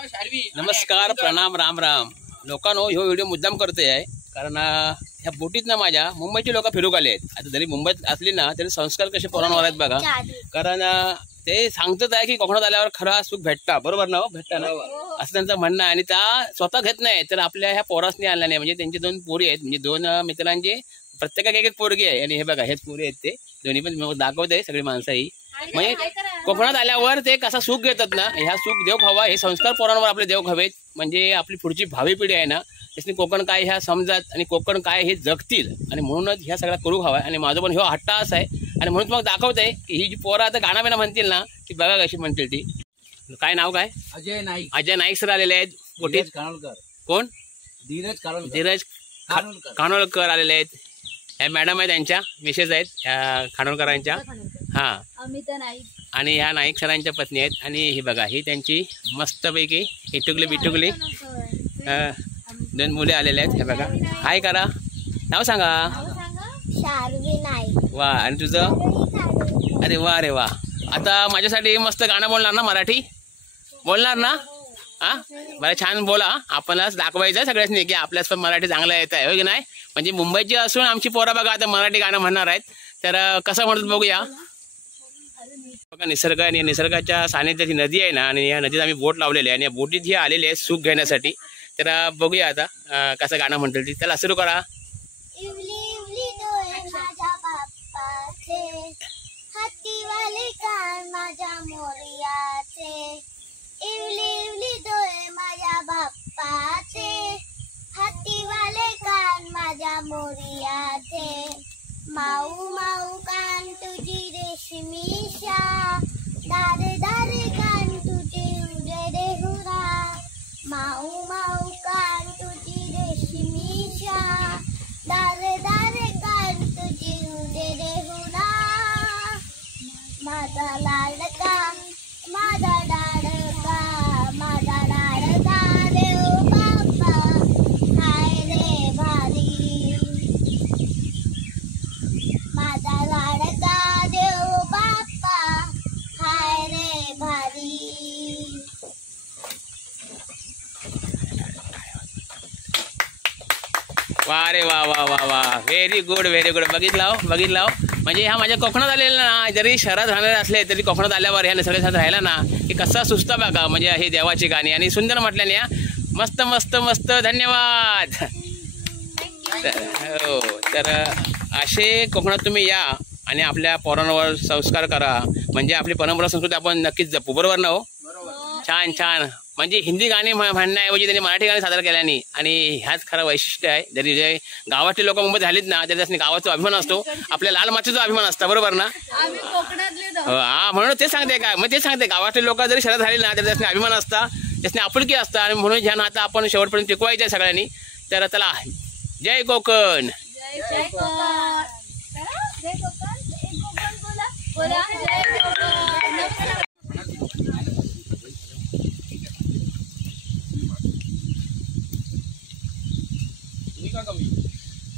नमस्कार, प्रणाम, राम राम. लोकांनो, ह्यो व्हिडिओ मुद्दाम करतोय आहे कारण ह्या बोटीत ना माझ्या मुंबईची लोक फिरूक आले आहेत. आता जरी मुंबईत असली ना तरी संस्कार कसे पोरांवर आहेत बघा. कारण ते सांगतात आहे की कोकणात आल्यावर खरा सुख भेटता, बरोबर ना? भेटता ना असं त्यांचं म्हणणं आहे. आणि त्या स्वतः घेत नाही तर आपल्या ह्या पोरासनी आणल्या नाही. म्हणजे त्यांचे दोन पोरी आहेत, म्हणजे दोन मित्रांचे प्रत्येकाला एक एक पोरगी आहे. आणि हे बघा हेच पोरी आहेत, ते दोन्ही पण दाखवत आहे सगळी माणसं ही. म्हणजे कोकणात आल्यावर ते कसा सुख घेतात ना, ह्या सुख देव खावा, हे संस्कार पोरांवर आपले देव खावेत. म्हणजे आपली पुढची भावी पिढी आहे ना त्याने कोकण काय ह्या समजत आणि कोकण काय हे जगतील. आणि म्हणूनच ह्या सगळ्या करू खावा. आणि माझं पण ह्यो हट्टा असा आहे. आणि म्हणून मग दाखवत आहे की ही जी पोरं आता गाणं बिना म्हणतील ना ती बघा कशी म्हणतील ती. काय नाव काय? अजय नाईक. अजय नाईक सर आलेले आहेत बोटीत. कोण? धीरज खानोलकर आलेले आहेत. ह्या मॅडम आहेत, त्यांच्या मिसेस आहेत ह्या खानोलकरांच्या. हा, आणि ह्या नाईक सरांच्या पत्नी आहेत. आणि ही बघा ही त्यांची मस्तपैकी इटुकली बिटुकली दोन मुले आलेले आहेत. हे बघा, हाय करा, नाव सांगा. वा, आणि तुझं? अरे वा, अरे वा. आता माझ्यासाठी मस्त गाणं बोलणार ना? मराठी बोलणार ना? हा, बरं, छान बोला. आपणच दाखवायचं सगळ्यांनी की आपल्यास पण मराठी चांगलं येत आहे, हो की नाही? म्हणजे मुंबईची असून आमची पोरं बघा आता मराठी गाणं म्हणणार आहेत. तर कसं म्हणतात बघूया. बघा, निसर्ग आणि निसर्गाच्या सानिध्याची नदी आहे ना, आणि या नदीत आम्ही बोट लावलेली आहे आणि या बोटीत ही आलेली आहे सुख घेण्यासाठी. तर बघूया आता कसं गाणं म्हणतील ती. त्याला सुरू करा. माऊ माऊ कान तुझी रेशमीशा, दार दार कान तुझी उडे हुरा. माऊ माऊ कान तुझी रेशमीशा, दार दार कान तुझी उडे हुरा. माझा लाडका, माझा लाडका, माझा लाडका देव बाप्पा, हाय रे भारी. माझा लाडका देव बाप्पा, हाय रे भारी. वा रे वा वा वा वा, व्हेरी गुड व्हेरी गुड. बघितलं बघितलं. म्हणजे ह्या माझ्या कोकणात आलेला ना, जरी शहरात राहणारे असले तरी कोकणात आल्यावर ह्या निसर्गात राहिला ना की कसा सुचता बघा. म्हणजे हे देवाची गाणी आणि सुंदर म्हटल्याने या मस्त मस्त मस्त. धन्यवाद. हो, तर असे कोकणात तुम्ही या आणि आपल्या पोरांवर संस्कार करा. म्हणजे आपली परंपरा संस्कृती आपण नक्कीच जपू, बरोबर ना? हो, छान छान. म्हणजे हिंदी गाणी म्हणण्याऐवजी त्यांनी मराठी गाणी सादर केल्याने, आणि ह्याच खरं वैशिष्ट्य आहे. जरी जे गावातले लोक मुंबईत झालीत ना तरी त्याने गावाचा अभिमान असतो, आपल्या लाल मातीचा अभिमान असतो, बरोबर ना? हा, म्हणून ते सांगते काय, मग ते सांगते गावातले लोक जरी शहरात झाली ना तरी त्याने अभिमान असता, त्याने आपुलकी असता. आणि म्हणून ह्या नातं आपण शेवटपर्यंत टिकवायचं आहे सगळ्यांनी. तर चला, जय कोकण.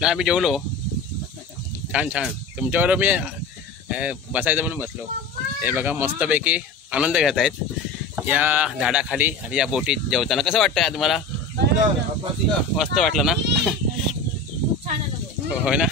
नाही, आम्ही जेवलो. छान छान. तुमच्यावर मी बसायचं म्हणून बसलो. हे बघा मस्तपैकी आनंद घेत आहेत या झाडाखाली आणि या बोटीत जेवताना. कसं वाटतंय तुम्हाला? मस्त वाटलं ना? होय ना?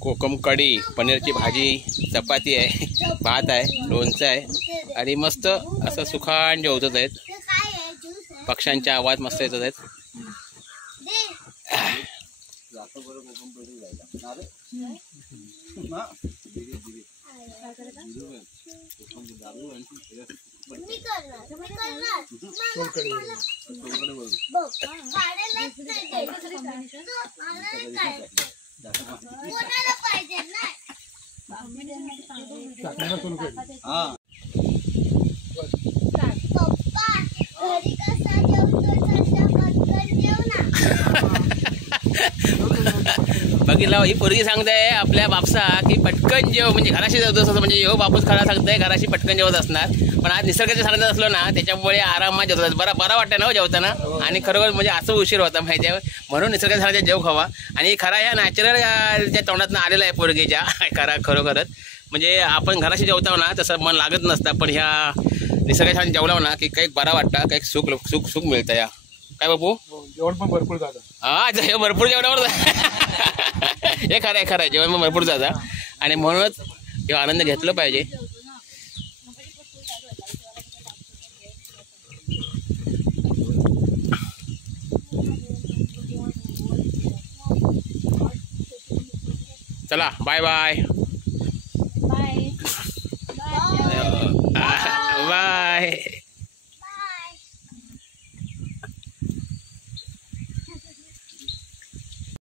कोकम कढी, पनीरची भाजी, चपाती आहे, भात आहे, लोणचं आहे आणि मस्त असं सुखान जेवतच आहेत. पक्ष्यांचे आवाज मस्त येतच आहेत. बघितलं, ही पोरगी सांगते आपल्या बापसा की पटकन जेव, म्हणजे घराशी जेवतो असं. म्हणजे यो बापूस खरा सांगताय घराशी पटकन जेवत असणार. पण आज निसर्गाच्या सानिध्यात असलो ना त्याच्यामुळे आरामात जेवतात. बरा वाटतं ना जेवताना. आणि खरोखर म्हणजे असं उशीर होता माहिती आहे, म्हणून निसर्गाच्या सानिध्यात जेव खावा. आणि खरा ह्या नॅचरल ज्या तोंडातनं आलेला आहे पोरगीच्या खरोखरच म्हणजे आपण घराशी जेवतो ना तसं मन लागत नसतं, पण ह्या निसर्गाच्या जेवलं ना की काही बरा वाटतं, काही सुख मिळतं. या काय बापू जेवण पण भरपूर जातं. हा भरपूर जेवणावर हे खरं आहे जेवण पण भरपूर जातं. आणि म्हणूनच हे आनंद घेतलं पाहिजे. चला बाय बाय.